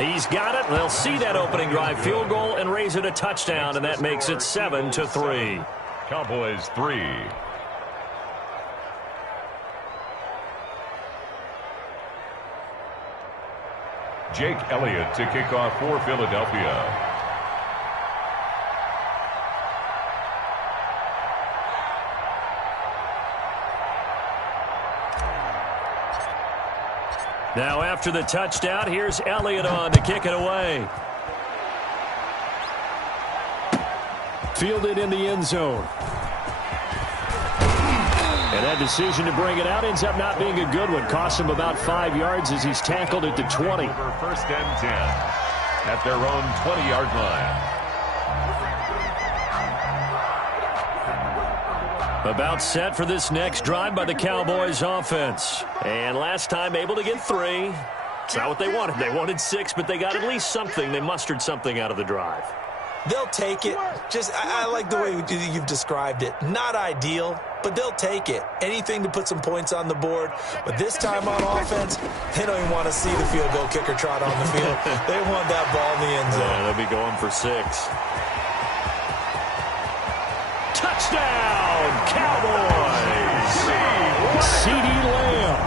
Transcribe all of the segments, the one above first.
He's got it. They'll see that opening drive field goal and raise it a touchdown, and that makes it 7-3. Cowboys 3. Jake Elliott to kick off for Philadelphia. Now after the touchdown, here's Elliott on to kick it away. Fielded in the end zone. And that decision to bring it out ends up not being a good one. Cost him about 5 yards as he's tackled at the 20. First and 10 at their own 20-yard line. About set for this next drive by the Cowboys offense. And last time able to get 3. It's not what they wanted. They wanted 6, but they got at least something. They mustered something out of the drive. They'll take it. I like the way you've described it. Not ideal, but they'll take it. Anything to put some points on the board. But this time on offense, they don't even want to see the field goal kicker trot on the field. They want that ball in the end zone. Yeah, they'll be going for 6. Touchdown, Cowboys! CeeDee Lamb,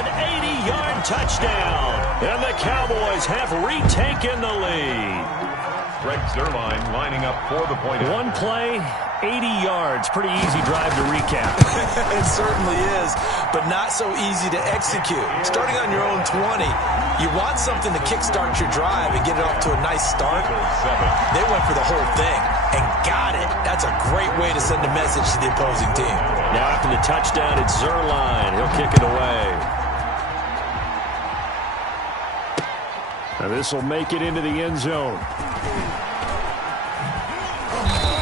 an 80-yard touchdown. And the Cowboys have retaken the lead. Greg Zuerlein lining up for the point. One play, 80 yards. Pretty easy drive to recap. It certainly is, but not so easy to execute. Starting on your own 20, you want something to kickstart your drive and get it off to a nice start. They went for the whole thing and got it. That's a great way to send a message to the opposing team. Now after the touchdown, it's Zuerlein. He'll kick it away. Now this will make it into the end zone.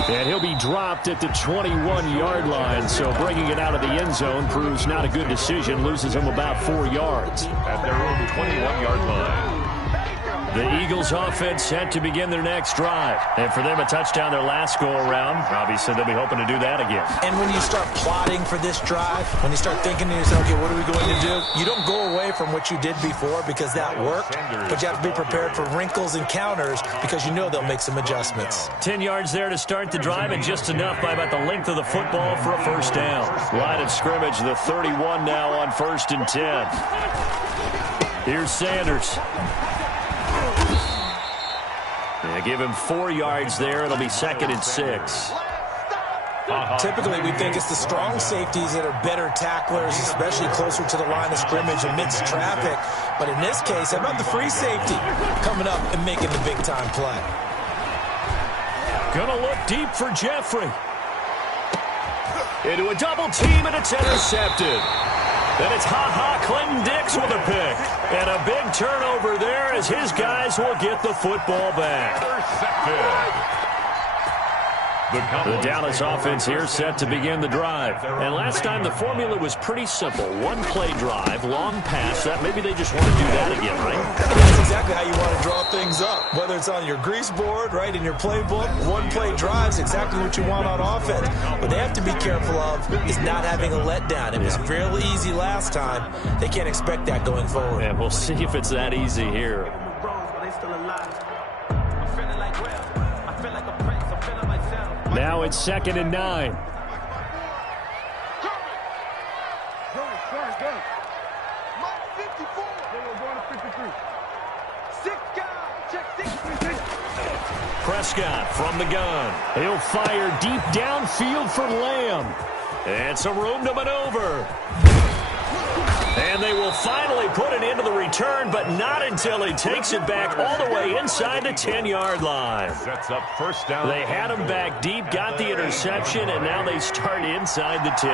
And he'll be dropped at the 21-yard line, so bringing it out of the end zone proves not a good decision, loses him about 4 yards. At their own 21-yard line. The Eagles offense set to begin their next drive. And for them, a touchdown their last go-around. Obviously, they'll be hoping to do that again. And when you start plotting for this drive, when you start thinking to yourself, okay, what are we going to do? You don't go away from what you did before because that worked, but you have to be prepared for wrinkles and counters because you know they'll make some adjustments. 10 yards there to start the drive and just enough by about the length of the football for a first down. Line of scrimmage, the 31 now on 1st and 10. Here's Sanders. Yeah, give him 4 yards there. It'll be 2nd and 6. Typically, we think it's the strong safeties that are better tacklers, especially closer to the line of scrimmage amidst traffic. But in this case, how about the free safety coming up and making the big-time play? Gonna look deep for Jeffrey. Into a double team, and it's intercepted. And it's Clinton Dix with a pick. And a big turnover there as his guys will get the football back. The Dallas offense here set to begin the drive. And last time the formula was pretty simple. One-play drive, long pass. That maybe they just want to do that again, right? That's exactly how you want to draw things up. Whether it's on your grease board, right, in your playbook, one-play drives exactly what you want on offense. What they have to be careful of is not having a letdown. It was fairly easy last time. They can't expect that going forward. And we'll see if it's that easy here. Now it's 2nd and 9. Prescott from the gun. He'll fire deep downfield for Lamb. And some room to maneuver. And they will finally put it into the return, but not until he takes it back all the way inside the 10-yard line. Sets up first down. They had him back deep, got the interception, and now they start inside the 10.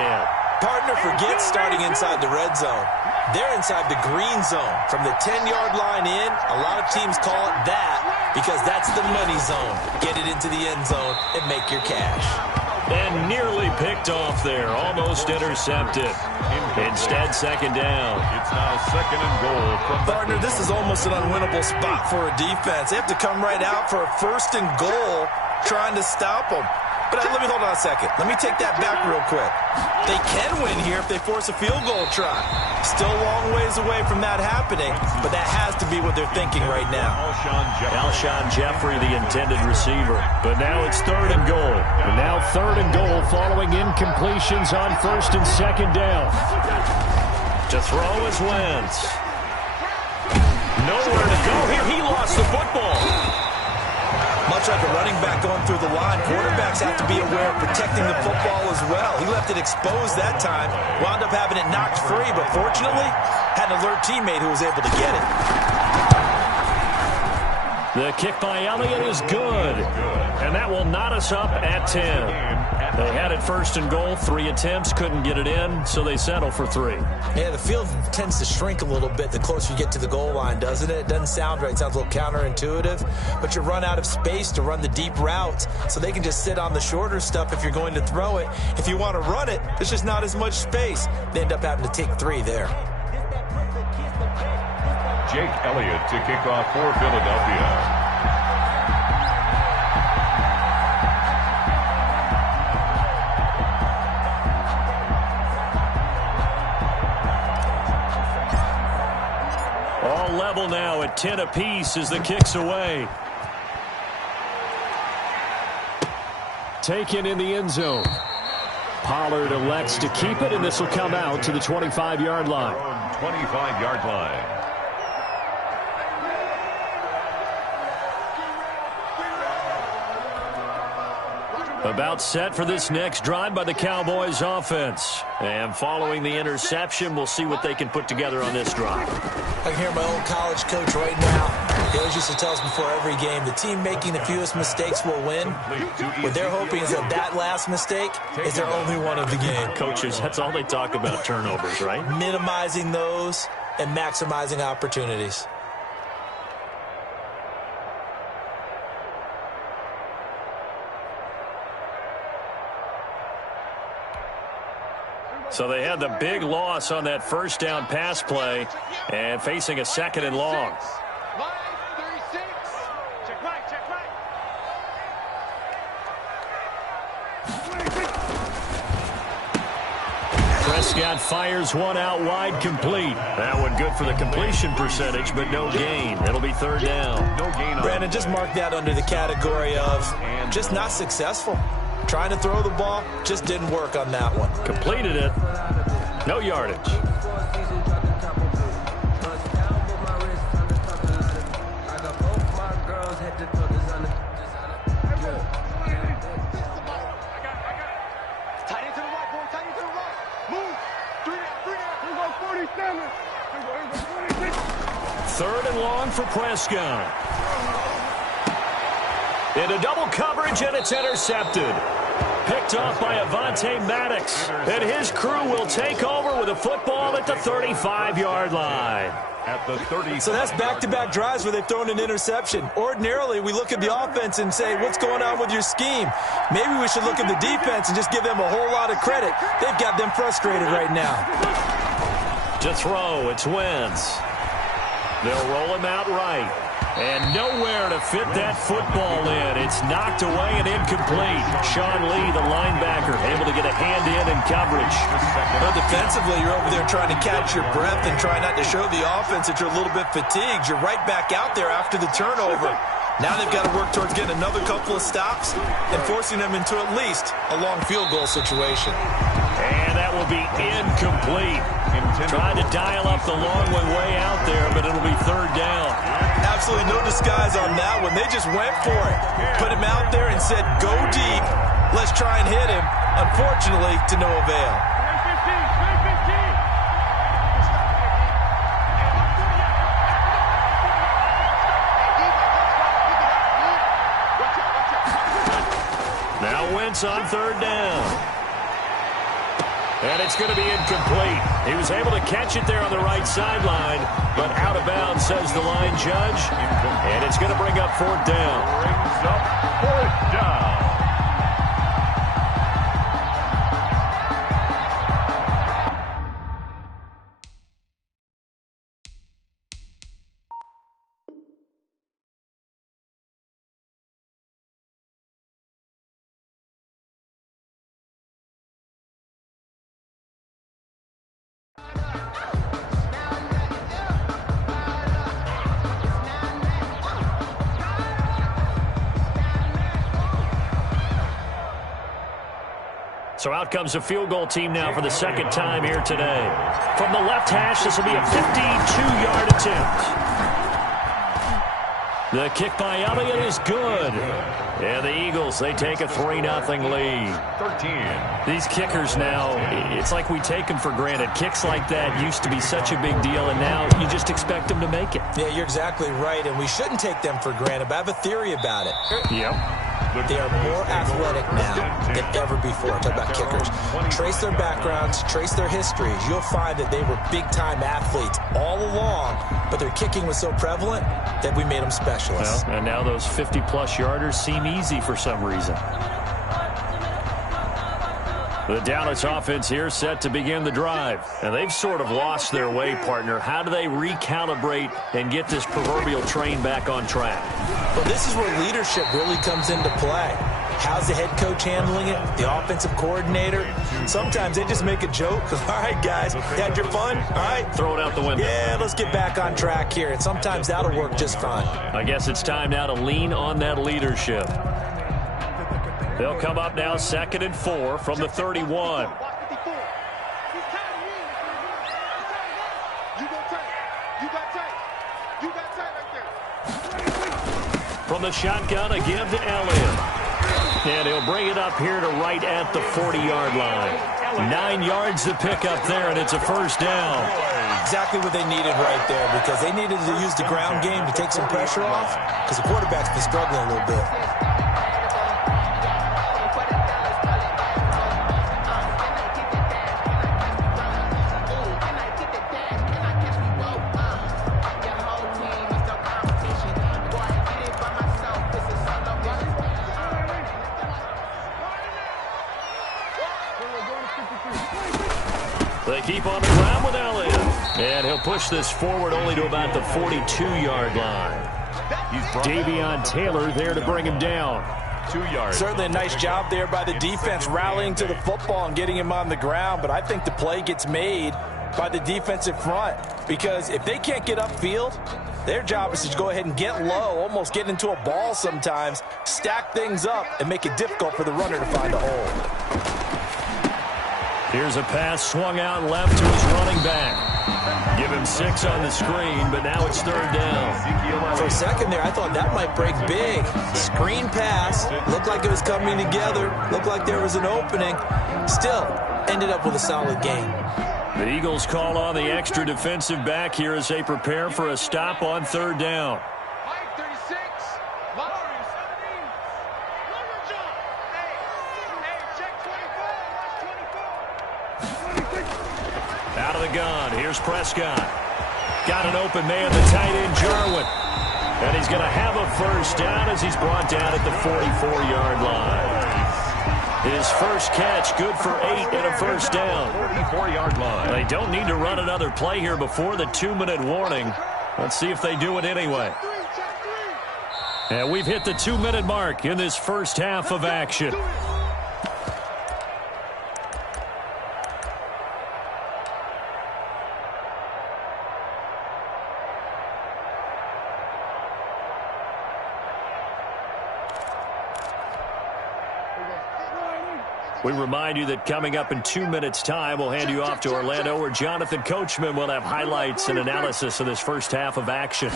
Partner forgets starting inside the red zone. They're inside the green zone. From the 10-yard line in, a lot of teams call it that because that's the money zone. Get it into the end zone and make your cash. And nearly picked off there, almost intercepted. Instead, 2nd down. It's now 2nd and goal from Partner, this is almost an unwinnable spot for a defense. They have to come right out for a 1st and goal trying to stop them. But let me hold on a second. Let me take that back real quick. They can win here if they force a field goal try. Still a long ways away from that happening, but that has to be what they're thinking right now. Alshon Jeffrey, the intended receiver. But now it's 3rd and goal. And now 3rd and goal following incompletions on 1st and 2nd down. To throw is Wentz. Nowhere to go here. He lost the football. Much like a running back going through the line, quarterbacks have to be aware of protecting the football as well. He left it exposed that time, wound up having it knocked free, but fortunately, had an alert teammate who was able to get it. The kick by Elliott is good, and that will knot us up at 10. They had it 1st and goal, 3 attempts, couldn't get it in, so they settle for 3. Yeah, the field tends to shrink a little bit the closer you get to the goal line, doesn't it? It doesn't sound right. It sounds a little counterintuitive, but you run out of space to run the deep routes, so they can just sit on the shorter stuff if you're going to throw it. If you want to run it, there's just not as much space. They end up having to take 3 there. Jake Elliott to kick off for Philadelphia. All level now at 10 apiece as the kick's away. Taken in the end zone. Pollard elects to keep it, and this will come out to the 25-yard line. 25-yard line. About set for this next drive by the Cowboys offense. And following the interception, we'll see what they can put together on this drive. I can hear my old college coach right now. He always used to tell us before every game, the team making the fewest mistakes will win. What they're hoping is that last mistake is their only one of the game. Coaches, that's all they talk about, turnovers, right? Minimizing those and maximizing opportunities. So they had the big loss on that 1st down pass play and facing a 2nd and long. Prescott fires one out wide, complete. That one good for the completion percentage, but no gain. It'll be 3rd down. No gain. Brandon, just mark that under the category of just not successful. Trying to throw the ball, just didn't work on that one. Completed it. No yardage. Third and long for Prescott. Into double coverage, and it's intercepted. Picked off by Avonte Maddox. And his crew will take over with a football at the 35-yard line. At the 30. So that's back-to-back drives where they've thrown an interception. Ordinarily, we look at the offense and say, what's going on with your scheme? Maybe we should look at the defense and just give them a whole lot of credit. They've got them frustrated right now. To throw, it's Wentz. They'll roll him out right. And nowhere to fit that football in. It's knocked away and incomplete. Sean Lee, the linebacker, able to get a hand in coverage. Well, defensively, you're over there trying to catch your breath and try not to show the offense that you're a little bit fatigued. You're right back out there after the turnover. Now they've got to work towards getting another couple of stops and forcing them into at least a long field goal situation. And that will be incomplete. Trying to dial up the long one way out there, but it'll be 3rd down. Absolutely no disguise on that one. They just went for it. Put him out there and said, go deep. Let's try and hit him. Unfortunately, to no avail. Now Wentz on 3rd down. And it's going to be incomplete. He was able to catch it there on the right sideline, but out of bounds, says the line judge. And it's going to bring up 4th down. Brings up 4th down. So out comes a field goal team now for the second time here today. From the left hash, this will be a 52-yard attempt. The kick by Elliott is good. And the Eagles, they take a 3-0 lead. 13. These kickers now, it's like we take them for granted. Kicks like that used to be such a big deal, and now you just expect them to make it. Yeah, you're exactly right, and we shouldn't take them for granted, but I have a theory about it. Yep. They are more athletic now than ever before. Talk about kickers. Trace their backgrounds, trace their histories. You'll find that they were big-time athletes all along, but their kicking was so prevalent that we made them specialists. Well, and now those 50-plus yarders seem easy for some reason. The Dallas offense here set to begin the drive. And they've sort of lost their way, partner. How do they recalibrate and get this proverbial train back on track? Well, this is where leadership really comes into play. How's the head coach handling it? The offensive coordinator? Sometimes they just make a joke. All right, guys, had your fun? All right. Throw it out the window. Yeah, let's get back on track here. And sometimes that'll work just fine. I guess it's time now to lean on that leadership. They'll come up now 2nd and 4 from the 31. From the shotgun, a give to Elliott. And he'll bring it up here to right at the 40-yard line. 9 yards to pick up there, and it's a first down. Exactly what they needed right there, because they needed to use the ground game to take some pressure off, because the quarterback's been struggling a little bit. They keep on the ground with Elliott. And he'll push this forward only to about the 42-yard line. Davion Taylor there to bring him down. 2 yards. Certainly a nice job there by the defense rallying to the football and getting him on the ground, but I think the play gets made by the defensive front, because if they can't get upfield, their job is to go ahead and get low, almost get into a ball sometimes, stack things up, and make it difficult for the runner to find a hole. Here's a pass swung out left to his running back. Give him 6 on the screen, but now it's 3rd down. For a second there, I thought that might break big. Screen pass. Looked like it was coming together. Looked like there was an opening. Still, ended up with a solid gain. The Eagles call on the extra defensive back here as they prepare for a stop on 3rd down. Out of the gun, here's Prescott. Got an open man, the tight end, Jarwin. And he's going to have a first down as he's brought down at the 44-yard line. His first catch, good for 8 and a first down. 44-yard line. They don't need to run another play here before the 2-minute warning. Let's see if they do it anyway. And we've hit the 2-minute mark in this first half of action. We remind you that coming up in 2 minutes' time, we'll hand you off to Orlando, where Jonathan Coachman will have highlights and analysis of this first half of action.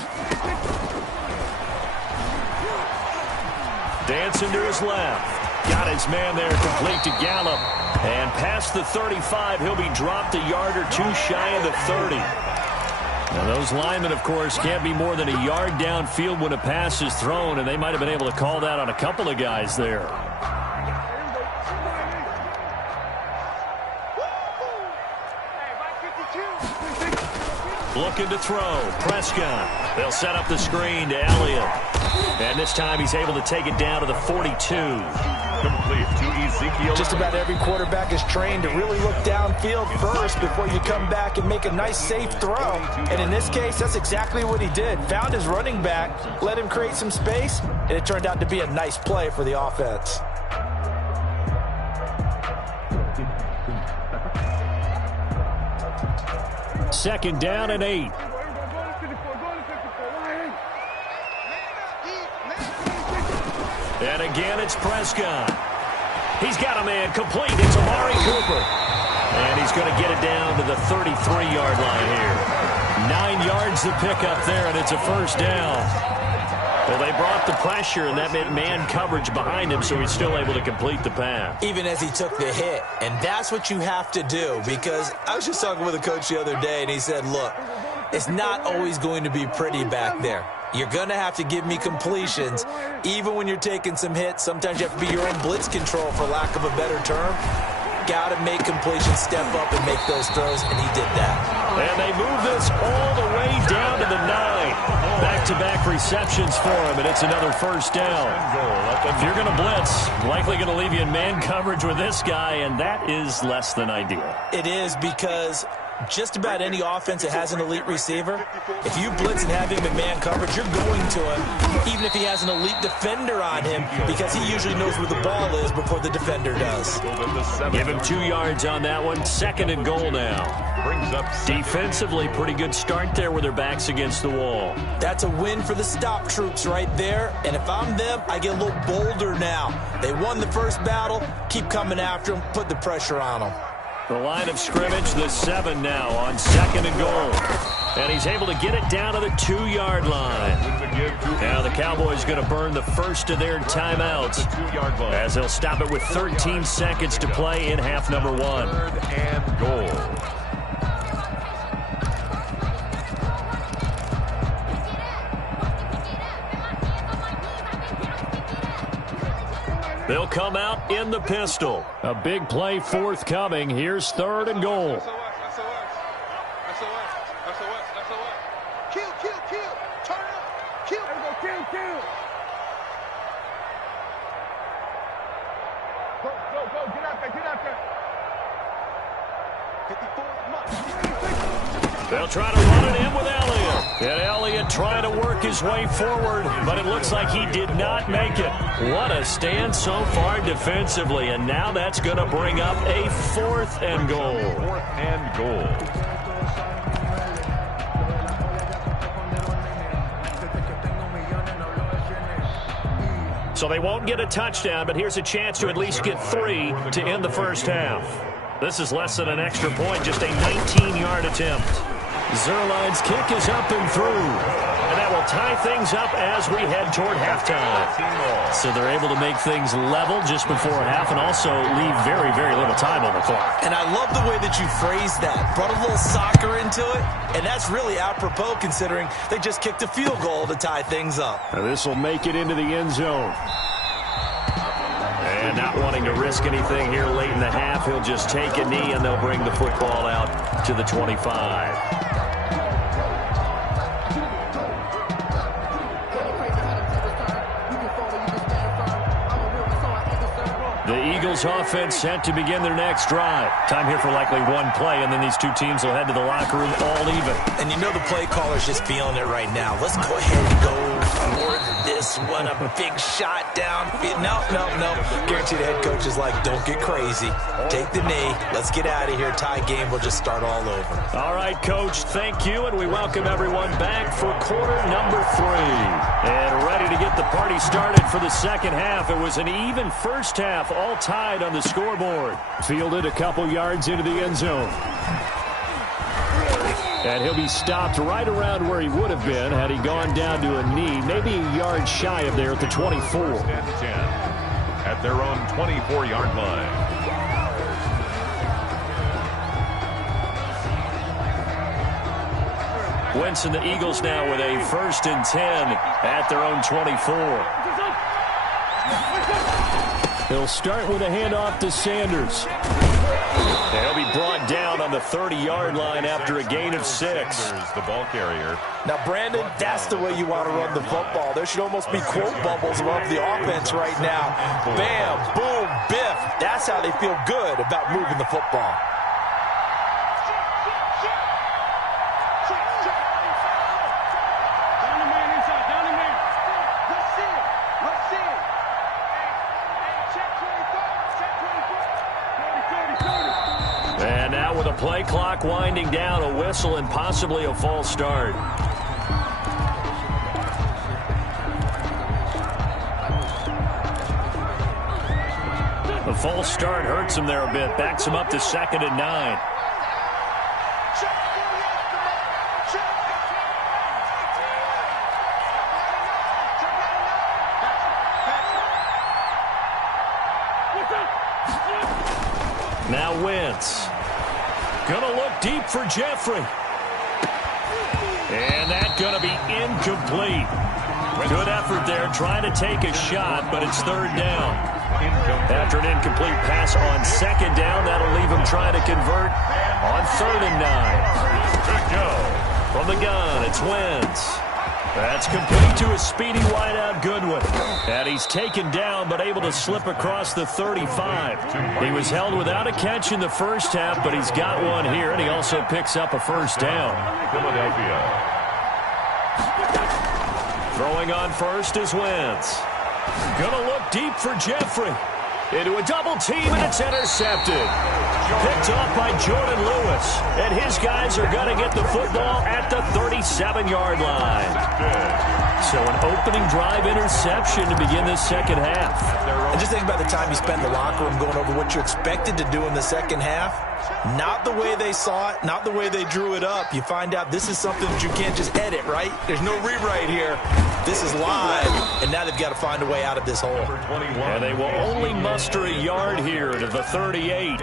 Dancing to his left. Got his man there complete to Gallup. And past the 35, he'll be dropped a yard or two shy of the 30. Now, those linemen, of course, can't be more than a yard downfield when a pass is thrown, and they might have been able to call that on a couple of guys there. Looking to throw. Prescott. They'll set up the screen to Elliott. And this time he's able to take it down to the 42. Complete to Ezekiel. Just about every quarterback is trained to really look downfield first before you come back and make a nice, safe throw. And in this case, that's exactly what he did. Found his running back, let him create some space, and it turned out to be a nice play for the offense. Second down and 8. And again, it's Prescott. He's got a man complete. It's Amari Cooper. And he's going to get it down to the 33-yard line here. 9 yards to pick up there, and it's a first down. Well, they brought the pressure, and that meant man coverage behind him, so he's still able to complete the pass. Even as he took the hit. And that's what you have to do, because I was just talking with a coach the other day, and he said, look, it's not always going to be pretty back there. You're going to have to give me completions. Even when you're taking some hits, sometimes you have to be your own blitz control, for lack of a better term. Got to make completions, step up, and make those throws, and he did that. And they move this all the way down to the 9. Back-to-back receptions for him, and it's another first down. If you're going to blitz, likely going to leave you in man coverage with this guy, and that is less than ideal. It is, because just about any offense that has an elite receiver, if you blitz and have him in man coverage, you're going to him, even if he has an elite defender on him, because he usually knows where the ball is before the defender does. Give him 2 yards on that one. 2nd and goal now. Defensively, pretty good start there with their backs against the wall. That's a win for the stop troops right there, and if I'm them, I get a little bolder now. They won the first battle, keep coming after them, put the pressure on them. The line of scrimmage, the 7 now on 2nd and goal. And he's able to get it down to the 2-yard line. Now the Cowboys going to burn the first of their timeouts, as they'll stop it with 13 seconds to play in half number 1. 3rd and goal. They'll come out in the pistol. A big play forthcoming. Here's 3rd and goal. They'll try to run it in with Elliott. And Elliott trying to work his way forward, but it looks like he did not make it. What a stand so far defensively, and now that's going to bring up a 4th and goal. 4th and goal. So they won't get a touchdown, but here's a chance to at least get 3 to end the first half. This is less than an extra point, just a 19-yard attempt. Zerline's kick is up and through. And that will tie things up as we head toward halftime. So they're able to make things level just before half and also leave very, very little time on the clock. And I love the way that you phrased that. Brought a little soccer into it, and that's really apropos considering they just kicked a field goal to tie things up. Now this will make it into the end zone. And not wanting to risk anything here late in the half, he'll just take a knee and they'll bring the football out to the 25. The Eagles offense set to begin their next drive. Time here for likely one play, and then these two teams will head to the locker room all even. And you know the play caller's just feeling it right now. Let's go ahead and go for this one. A big shot down. No. Guarantee the head coach is like, don't get crazy. Take the knee. Let's get out of here. Tie game. We'll just start all over. All right, Coach, thank you, and we welcome everyone back for quarter number 3. And ready to get the party started for the second half. It was an even first half, all tied on the scoreboard. Fielded a couple yards into the end zone. And he'll be stopped right around where he would have been had he gone down to a knee, maybe a yard shy of there at the 24. At their own 24-yard line. Wentz and the Eagles now with a 1st and 10 at their own 24. They'll start with a handoff to Sanders. They'll be brought down on the 30-yard line after a gain of 6. The ball carrier. Now, Brandon, that's the way you want to run the football. There should almost be quote bubbles above the offense right now. Bam, boom, biff. That's how they feel good about moving the football. And now with a play clock winding down, a whistle and possibly a false start. A false start hurts him there a bit. Backs him up to 2nd and 9. Now Wentz. Gonna look deep for Jeffrey. And that's gonna be incomplete. Good effort there trying to take a shot, but it's 3rd down. After an incomplete pass on 2nd down, that'll leave him trying to convert on 3rd and 9. From the gun, it's Wentz. That's complete to a speedy wideout Goodwin. And he's taken down but able to slip across the 35. He was held without a catch in the first half, but he's got one here, and he also picks up a 1st down. Philadelphia. Throwing on first is Wentz. Gonna look deep for Jeffrey. Into a double team, and it's intercepted. Picked off by Jordan Lewis. And his guys are going to get the football at the 37-yard line. So an opening drive interception to begin this second half. And just think about the time you spend in the locker room going over what you expected to do in the second half. Not the way they saw it, not the way they drew it up. You find out this is something that you can't just edit, right? There's no rewrite here. This is live, and now they've got to find a way out of this hole. And they will only muster a yard here to the 38.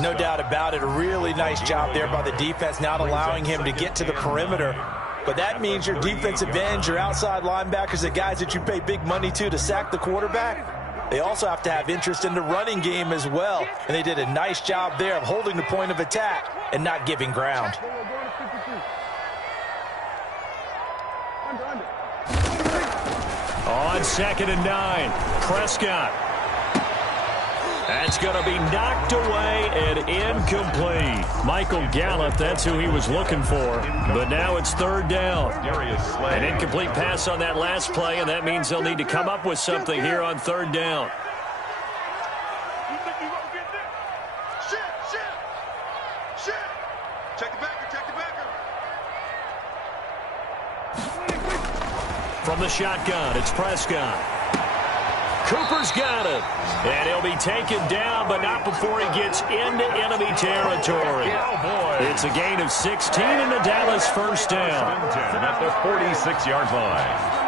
No doubt about it. A really nice job there by the defense, not allowing him to get to the perimeter. But that means your defensive ends, your outside linebackers, the guys that you pay big money to sack the quarterback, they also have to have interest in the running game as well. And they did a nice job there of holding the point of attack and not giving ground. On 2nd and 9, Prescott. That's going to be knocked away and incomplete. Michael Gallup, that's who he was looking for. But now it's 3rd down. An incomplete pass on that last play, and that means they'll need to come up with something here on 3rd down. From the shotgun, it's Prescott. Cooper's got it. And he'll be taken down, but not before he gets into enemy territory. It's a gain of 16 and the Dallas 1st down. At the 46-yard line.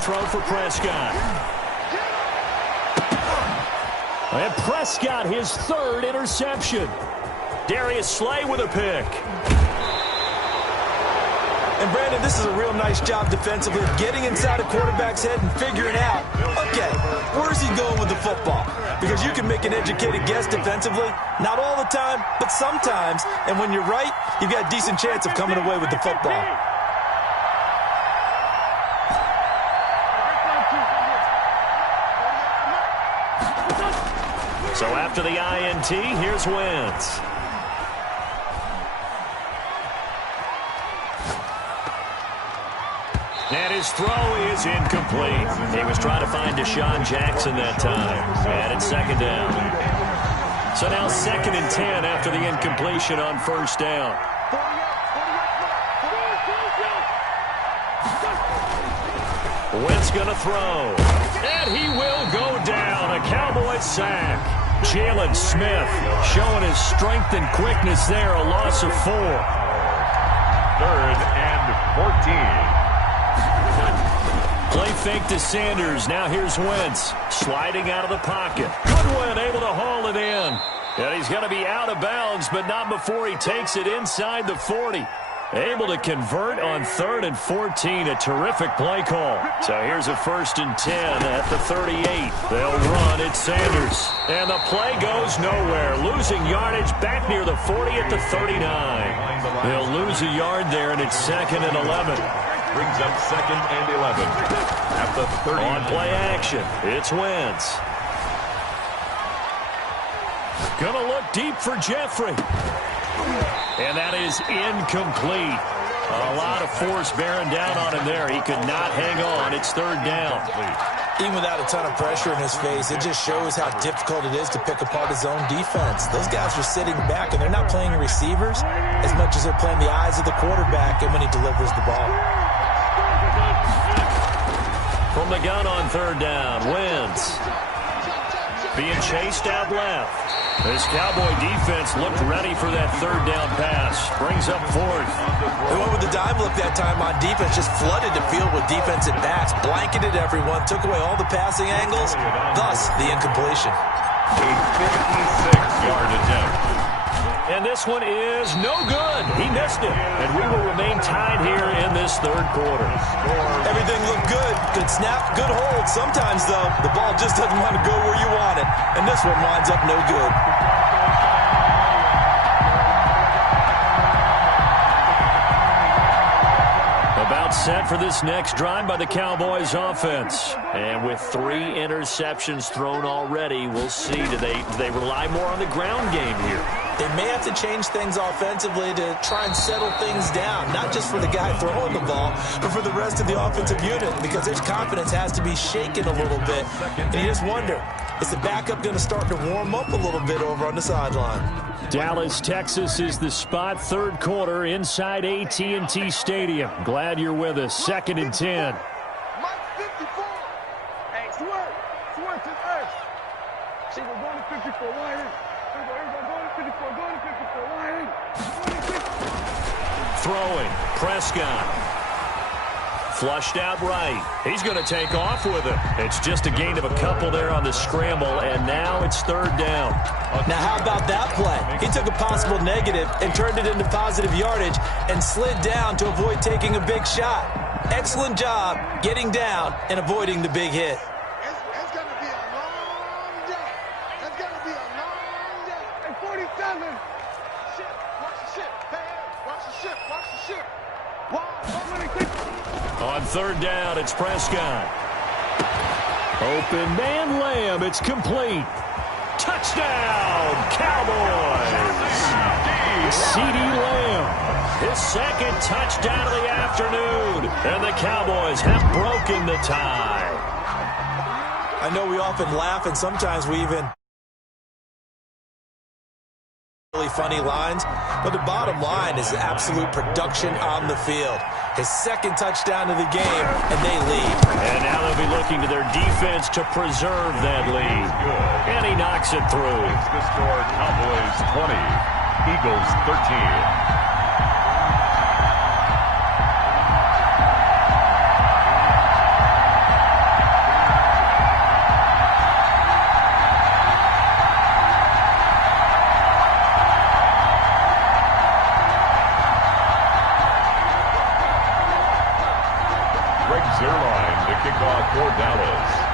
Throw for Prescott. And Prescott, his 3rd interception. Darius Slay with a pick. And Brandon, this is a real nice job defensively, getting inside a quarterback's head and figuring out, okay, where's he going with the football? Because you can make an educated guess defensively, not all the time, but sometimes. And when you're right, you've got a decent chance of coming away with the football. So after the INT, here's Wentz. And his throw is incomplete. He was trying to find Deshaun Jackson that time. And it's 2nd down. So now 2nd and 10 after the incompletion on 1st down. Wentz going to throw. And he will go down. A Cowboys sack. Jalen Smith showing his strength and quickness there. A loss of 4. 3rd and 14. Play fake to Sanders. Now here's Wentz sliding out of the pocket. Goodwin able to haul it in. And he's going to be out of bounds, but not before he takes it inside the 40. Able to convert on 3rd and 14. A terrific play call. So here's a 1st and 10 at the 38. They'll run. It's Sanders. And the play goes nowhere. Losing yardage back near the 40 at the 39. They'll lose a yard there, and it's 2nd and 11. Brings up 2nd and 11 at the 30. On play action, it's Wentz. Gonna look deep for Jeffrey. And that is incomplete. A lot of force bearing down on him there. He could not hang on. It's 3rd down. Even without a ton of pressure in his face, it just shows how difficult it is to pick apart his own defense. Those guys are sitting back, and they're not playing receivers as much as they're playing the eyes of the quarterback and when he delivers the ball. From the gun on third down, Wentz being chased out left. This Cowboy defense looked ready for that third down pass. Brings up fourth. They went with the dime look that time on defense, just flooded the field with defensive backs, blanketed everyone, took away all the passing angles, thus the incompletion. A 56-yard attempt. And this one is no good. He missed it. And we will remain tied here in this third quarter. Everything looked good. Good snap, good hold. Sometimes, though, the ball just doesn't want to go where you want it. And this one winds up no good. About set for this next drive by the Cowboys offense. And with 3 interceptions thrown already, we'll see. Do they rely more on the ground game here? They may have to change things offensively to try and settle things down, not just for the guy throwing the ball, but for the rest of the offensive unit, because their confidence has to be shaken a little bit. And you just wonder, is the backup going to start to warm up a little bit over on the sideline? Dallas, Texas is the spot, third quarter inside AT&T Stadium. Glad you're with us. 2nd and 10. Mike 54. Hey, swerve to the earth. See, we're going to 54. Wide in. Going to 54. Going to 54. Wide in. Throwing. Prescott. Flushed out right. He's going to take off with it. It's just a gain of a couple there on the scramble, and now it's third down. Now, how about that play? He took a possible negative and turned it into positive yardage and slid down to avoid taking a big shot. Excellent job getting down and avoiding the big hit. It's going to be a long day. It's going to be a long day. Hey, 47. Ship. Watch the ship. Hey, watch the ship. Watch the ship. On third down, it's Prescott. Open man Lamb. It's complete. Touchdown, Cowboys. CeeDee Lamb. His second touchdown of the afternoon. And the Cowboys have broken the tie. I know we often laugh, and sometimes we even really funny lines, but the bottom line is absolute production on the field. His second touchdown of the game, and they lead. And now they'll be looking to their defense to preserve that lead. And he knocks it through. It's the score, Cowboys 20, Eagles 13. Zerline to kick off for Dallas.